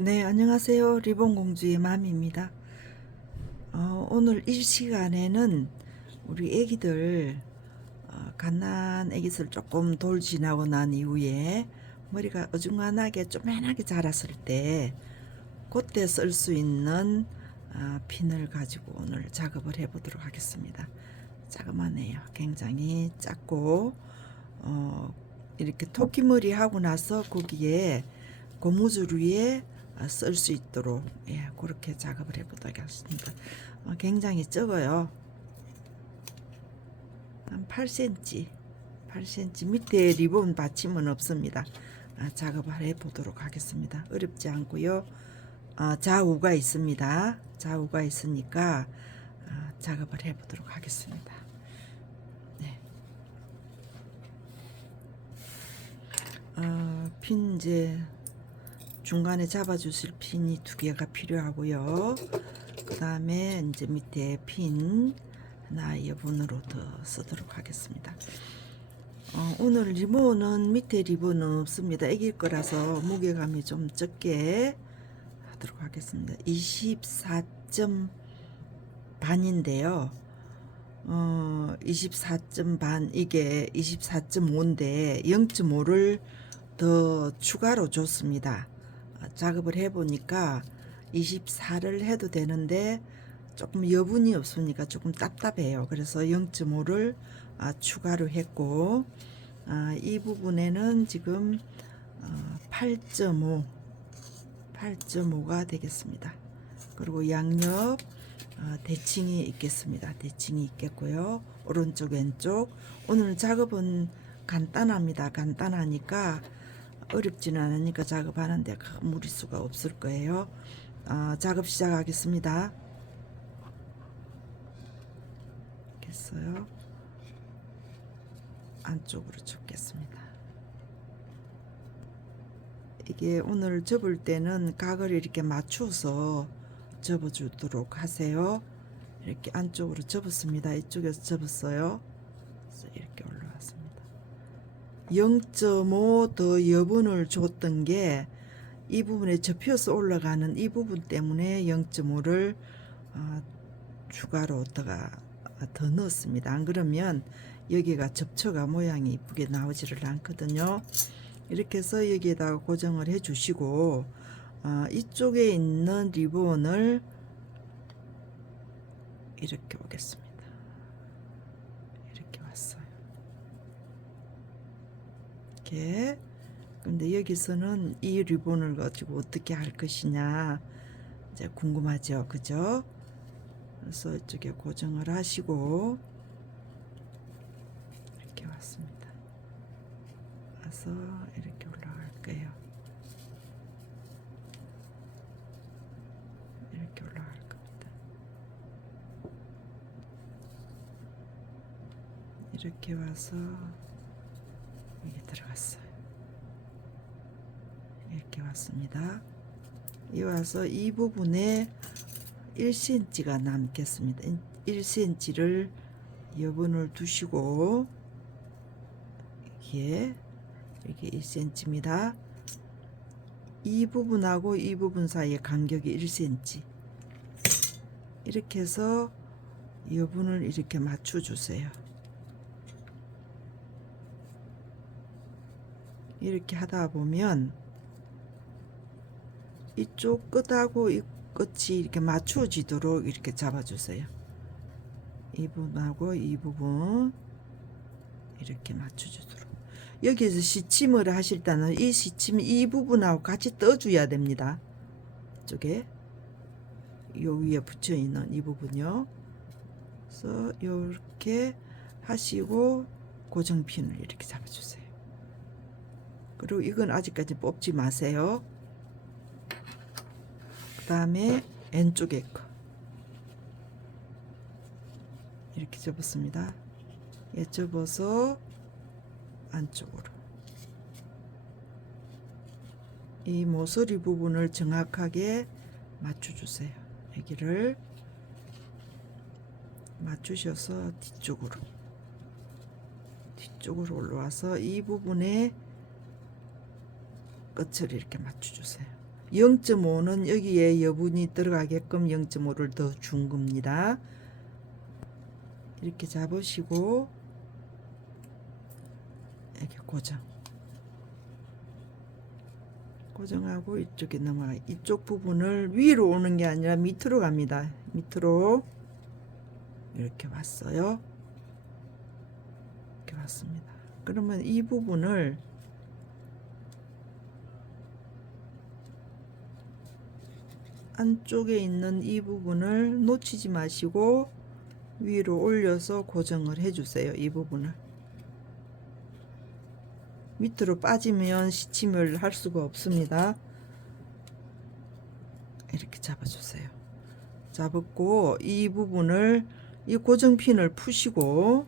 네, 안녕하세요. 리본공주의 맘입니다. 오늘 이 시간에는 우리 애기들 갓난 애기들 조금 돌 지나고 난 이후에 머리가 어중간하게 쪼매나게 자랐을 때 그때 쓸 수 있는 핀을 가지고 오늘 작업을 해보도록 하겠습니다. 자그마해요. 굉장히 작고 이렇게 토끼머리 하고 나서 거기에 고무줄 위에 쓸 수 있도록 그렇게 작업을 해보도록 하겠습니다. 굉장히 적어요. 한 8cm 밑에 리본 받침은 없습니다. 작업을 해보도록 하겠습니다. 어렵지 않고요. 좌우가 있습니다. 좌우가 있으니까 작업을 해보도록 하겠습니다. 네. 핀 이제 중간에 잡아주실 핀이 2개가 필요하고요. 그 다음에 이제 밑에 핀 하나 여분으로 더 쓰도록 하겠습니다. 오늘 리본은 밑에 리본은 없습니다. 애기 거라서 무게감이 좀 적게 하도록 하겠습니다. 24점 반인데요. 24점 반 이게 24.5인데 0.5를 더 추가로 줬습니다. 작업을 해보니까 24를 해도 되는데 조금 여분이 없으니까 조금 답답해요. 그래서 0.5를 추가로 했고 이 부분에는 지금 8.5가 되겠습니다. 그리고 양옆 대칭이 있겠습니다. 대칭이 있겠고요. 오른쪽 왼쪽 오늘 작업은 간단합니다. 간단하니까 어렵지는 않으니까 작업하는데 큰 무리수가 없을 거예요. 작업 시작하겠습니다. 됐어요. 안쪽으로 접겠습니다. 이게 오늘 접을 때는 각을 이렇게 맞춰서 접어주도록 하세요. 이렇게 안쪽으로 접었습니다. 이쪽에서 접었어요. 이렇게 올라왔습니다. 0.5 더 여분을 줬던 게 이 부분에 접혀서 올라가는 이 부분 때문에 0.5를 추가로 더 넣었습니다. 안 그러면 여기가 접처가 모양이 이쁘게 나오지를 않거든요. 이렇게 해서 여기에다가 고정을 해 주시고 이쪽에 있는 리본을 이렇게 오겠습니다. 이렇게 왔어요. 이렇게. 근데 여기서는 이 리본을 가지고 어떻게 할 것이냐 이제 궁금하죠, 그죠? 그래서 이쪽에 고정을 하시고 이렇게 왔습니다. 와서 이렇게 올라갈 거예요. 이렇게 올라갈 겁니다. 이렇게 와서 여기 들어갔어요. 이렇게 왔습니다. 이 와서 이 부분에 1cm가 남겠습니다. 1cm를 여분을 두시고 이게 1cm입니다. 이 부분하고 이 부분 사이의 간격이 1cm. 이렇게 해서 여분을 이렇게 맞춰 주세요. 이렇게 하다 보면 이쪽 끝하고 이 끝이 이렇게 맞춰지도록 이렇게 잡아주세요. 이 부분하고 이 부분 이렇게 맞춰주도록. 여기에서 시침을 하실 때는 이 시침 이 부분하고 같이 떠줘야 됩니다. 이쪽에 요 위에 붙여 있는 이 부분요. 그래서 이렇게 하시고 고정핀을 이렇게 잡아주세요. 그리고 이건 아직까지 뽑지 마세요. 그 다음에 왼쪽에 거 이렇게 접었습니다. 예, 접어서 안쪽으로 이 모서리 부분을 정확하게 맞춰주세요. 여기를 맞추셔서 뒤쪽으로 올라와서 이 부분에 끝을 이렇게 맞춰주세요. 0.5는 여기에 여분이 들어가게끔 0.5를 더 준 겁니다. 이렇게 잡으시고 이렇게 고정하고 이쪽에 넘어가. 이쪽 부분을 위로 오는 게 아니라 밑으로 갑니다. 밑으로 이렇게 왔어요. 이렇게 왔습니다. 그러면 이 부분을 안쪽에 있는 이 부분을 놓치지 마시고 위로 올려서 고정을 해주세요. 이 부분을 밑으로 빠지면 시침을 할 수가 없습니다. 이렇게 잡아주세요. 잡고 이 부분을 이 고정핀을 푸시고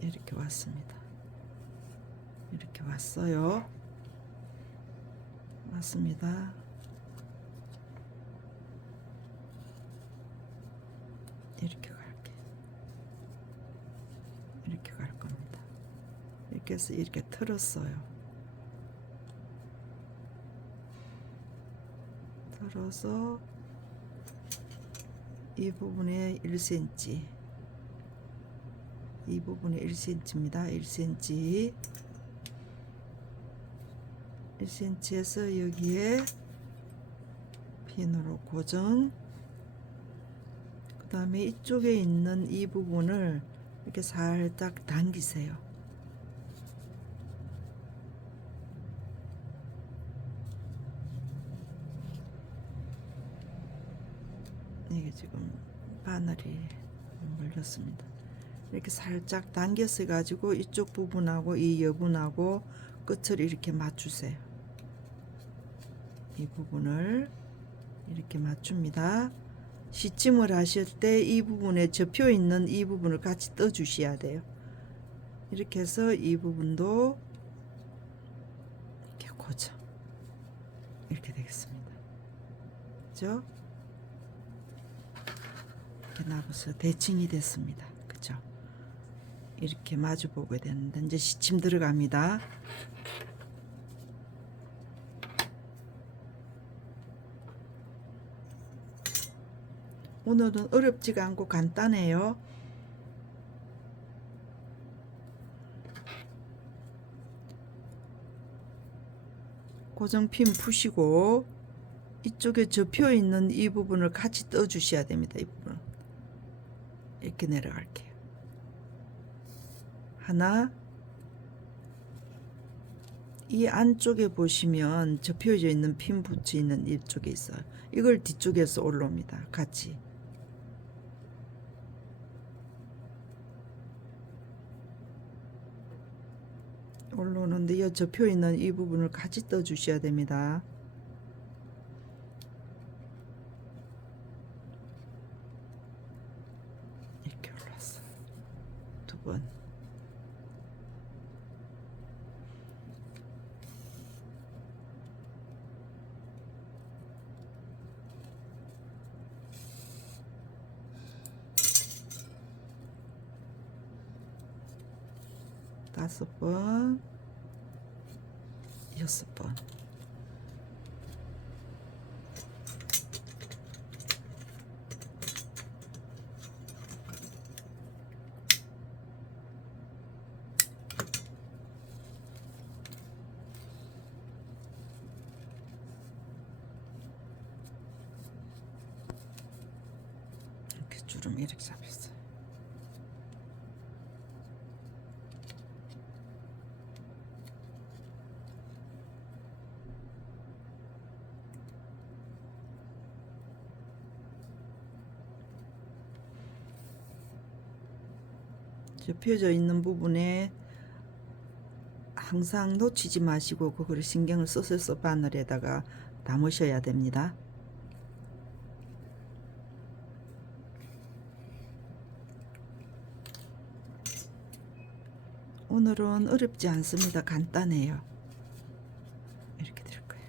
이렇게 왔습니다. 이렇게 왔어요. 왔습니다. 이렇게 갈게. 이렇게 갈 겁니다. 이렇게 해서 이렇게 틀었어요. 틀어서 이 부분에 1cm, 이 부분에 1cm입니다. 1cm, 1cm에서 여기에 핀으로 고정. 그 다음에 이쪽에 있는 이 부분을 이렇게 살짝 당기세요. 이게 지금 바늘이 물렸습니다. 이렇게 살짝 당겨서 가지고 이쪽 부분하고 이 여분하고 끝을 이렇게 맞추세요. 이 부분을 이렇게 맞춥니다. 시침을 하실 때 이 부분에 접혀 있는 이 부분을 같이 떠 주셔야 돼요. 이렇게 해서 이 부분도 이렇게 고정, 이렇게 되겠습니다. 그죠? 이렇게 나와서 대칭이 됐습니다. 그죠? 이렇게 마주 보게 되는데 이제 시침 들어갑니다. 오늘은 어렵지가 않고 간단해요. 고정핀 푸시고 이쪽에 접혀 있는 이 부분을 같이 떠 주셔야 됩니다. 이 부분 이렇게 내려갈게요. 하나, 이 안쪽에 보시면 접혀져 있는 핀 붙여 있는 이쪽에 있어요. 이걸 뒤쪽에서 올라옵니다. 같이 올라오는데 이 접혀 있는 이 부분을 같이 떠 주셔야 됩니다. 이렇게 올라왔어요. 두 번. 다섯 번, 여섯 번. 이렇게 주름 이렇게 잡혔어요. 접혀져 있는 부분에 항상 놓치지 마시고 그거를 신경을 써서 바늘에다가 담으셔야 됩니다. 오늘은 어렵지 않습니다. 간단해요. 이렇게 될 거예요.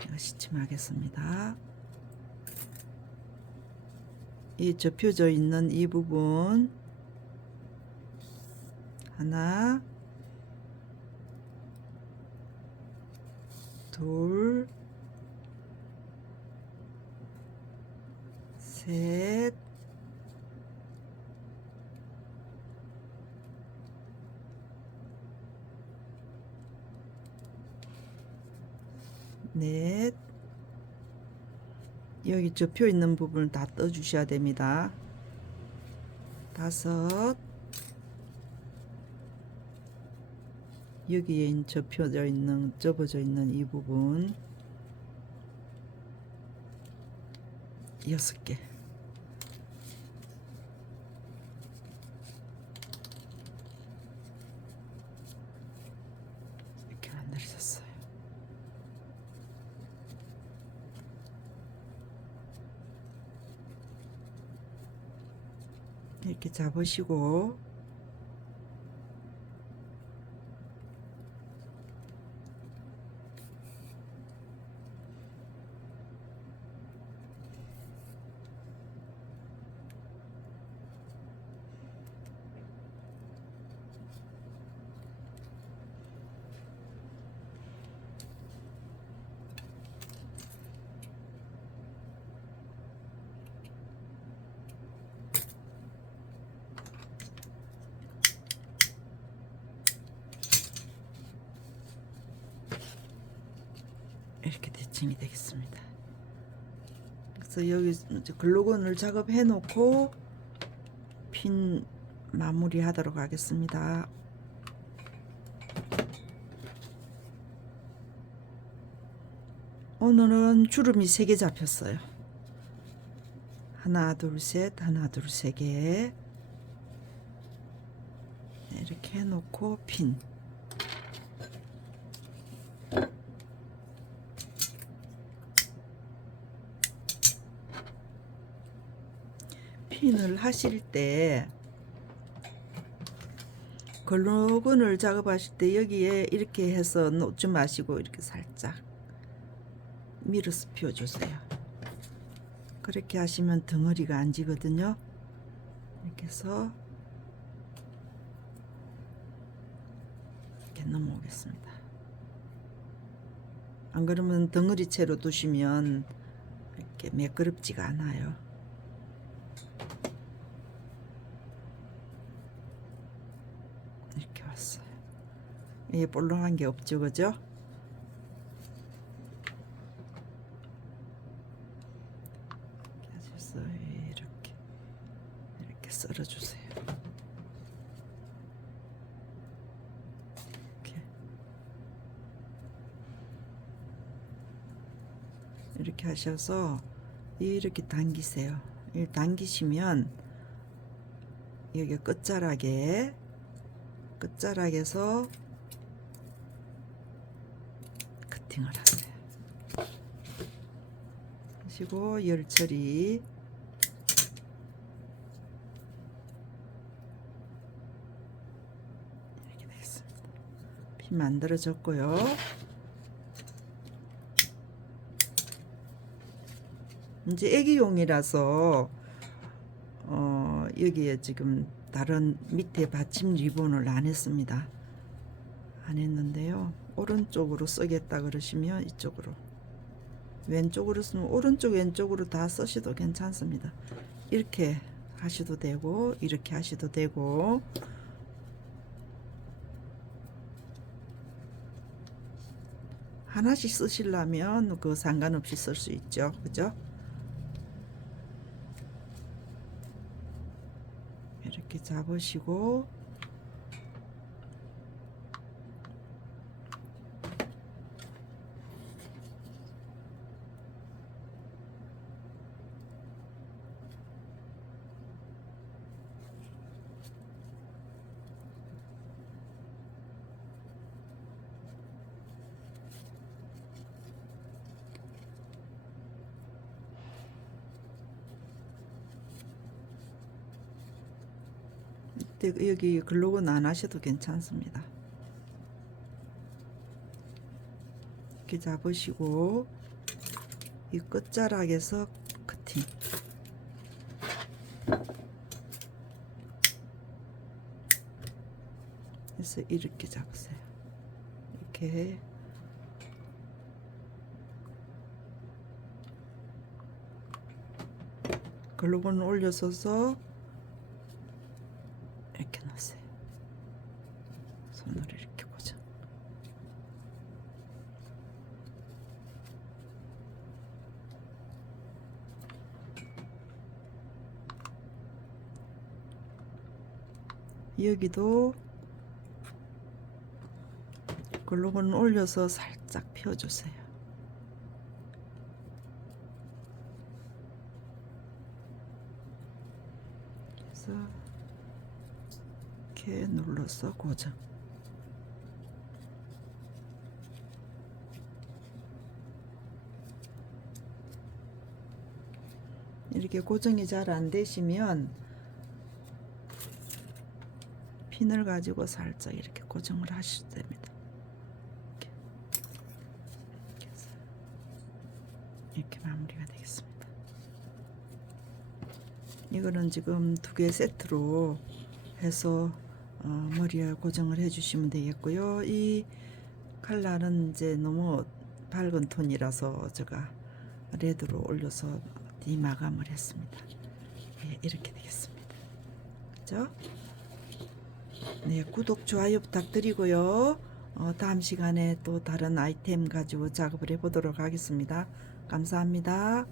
제가 시침하겠습니다. 이 접혀져 있는 이 부분 하나, 둘, 셋, 넷, 여기 접혀 있는 부분을 다 떠 주셔야 됩니다. 다섯, 여기에 접혀져 있는, 접어져 있는 이 부분 여섯 개. 이렇게 만들어졌어요. 이렇게 잡으시고 이렇게 대칭이 되겠습니다. 그래서 여기 글루건을 작업해 놓고 핀 마무리 하도록 하겠습니다. 오늘은 주름이 3개 잡혔어요. 하나 둘 셋, 하나 둘 세 개. 이렇게 해 놓고 핀 핀을 하실 때 글루건을 작업하실 때 여기에 이렇게 해서 놓지 마시고 이렇게 살짝 밀어서 펴주세요. 그렇게 하시면 덩어리가 안 지거든요. 이렇게 해서 이렇게 넘어오겠습니다. 안 그러면 덩어리채로 두시면 이렇게 매끄럽지가 않아요. 이렇게 왔어요. 이게 볼록한 게 없죠, 그죠? 이렇게 썰어주세요. 이렇게 하셔서 이렇게 당기세요. 이렇게 당기시면 여기 끝자락에서 커팅을 하세요. 하시고 열 처리 이렇게 되겠습니다. 핀 만들어졌고요. 이제 애기용이라서 여기에 지금 다른 밑에 받침 리본을 안 했습니다. 안 했는데요. 오른쪽으로 쓰겠다 그러시면 이쪽으로, 왼쪽으로 쓰면 오른쪽 왼쪽으로 다 쓰셔도 괜찮습니다. 이렇게 하셔도 되고 이렇게 하셔도 되고, 하나씩 쓰시려면 그 상관없이 쓸 수 있죠, 그죠? 이렇게 잡으시고 여기 글루건 안 하셔도 괜찮습니다. 이렇게 잡으시고 이 끝자락에서 커팅 해서 이렇게 잡으세요. 이렇게 글루건을 올려서서 이렇게 놓으세요. 손으로 이렇게 고정. 여기도 글루건을 올려서 살짝 펴주세요. 그래서 이렇게 눌러서 고정. 이렇게 고정이 잘 안 되시면 핀을 가지고 살짝 이렇게 고정을 하셔도 됩니다. 이렇게 해서 이렇게 마무리가 되겠습니다. 이거는 지금 2개 세트로 해서 머리에 고정을 해 주시면 되겠고요. 이 칼라는 이제 너무 밝은 톤이라서 제가 레드로 올려서 마감을 했습니다. 예, 이렇게 되겠습니다. 그죠? 네, 구독, 좋아요 부탁드리고요. 다음 시간에 또 다른 아이템 가지고 작업을 해보도록 하겠습니다. 감사합니다.